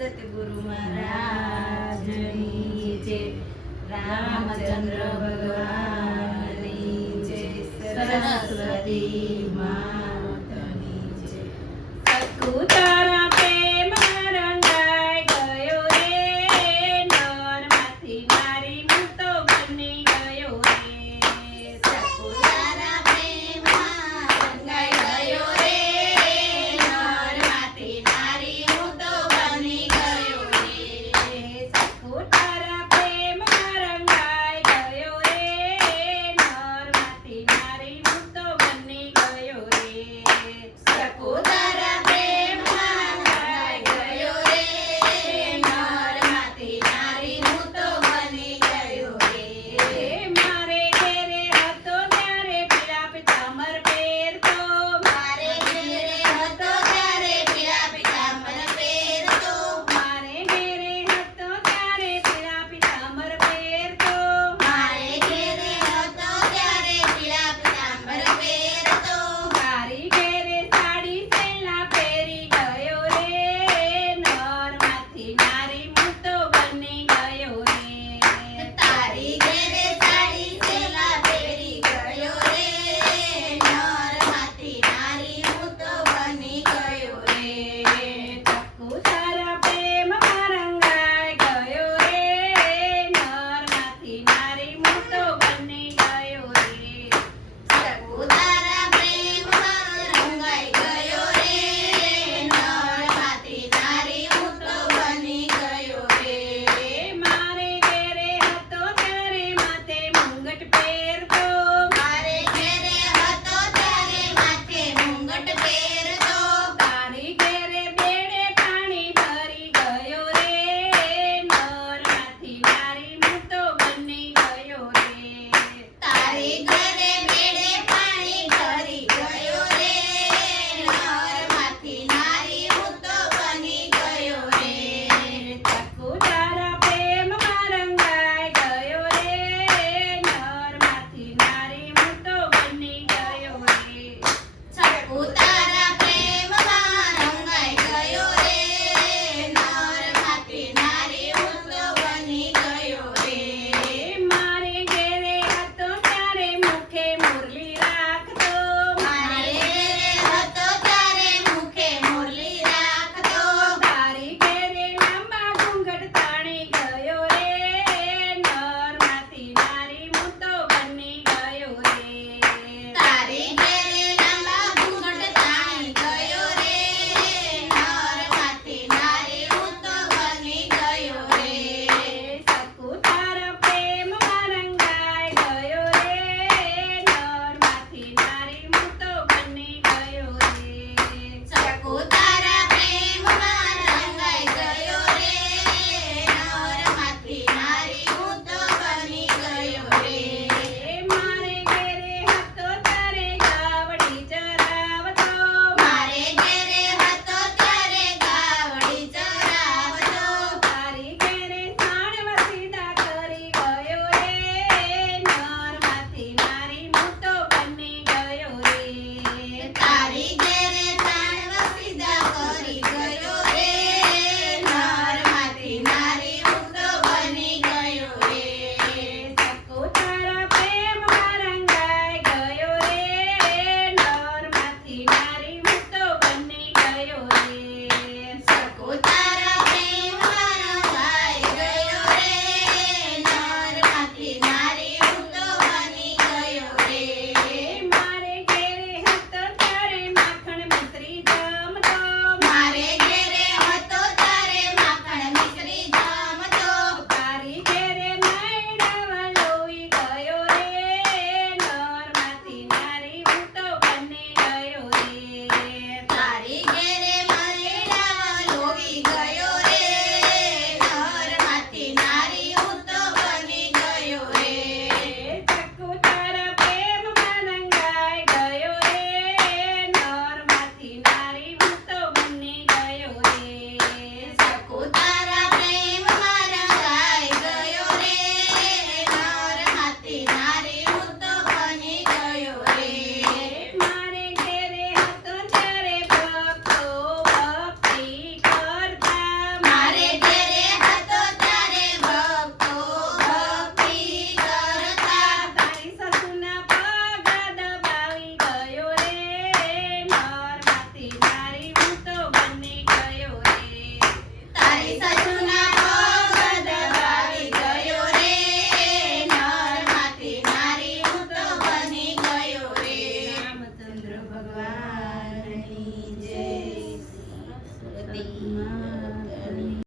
સતગુરુ મહારાજની જય. રામચંદ્ર ભગવાનની જય. સરસ્વતી માતની step wood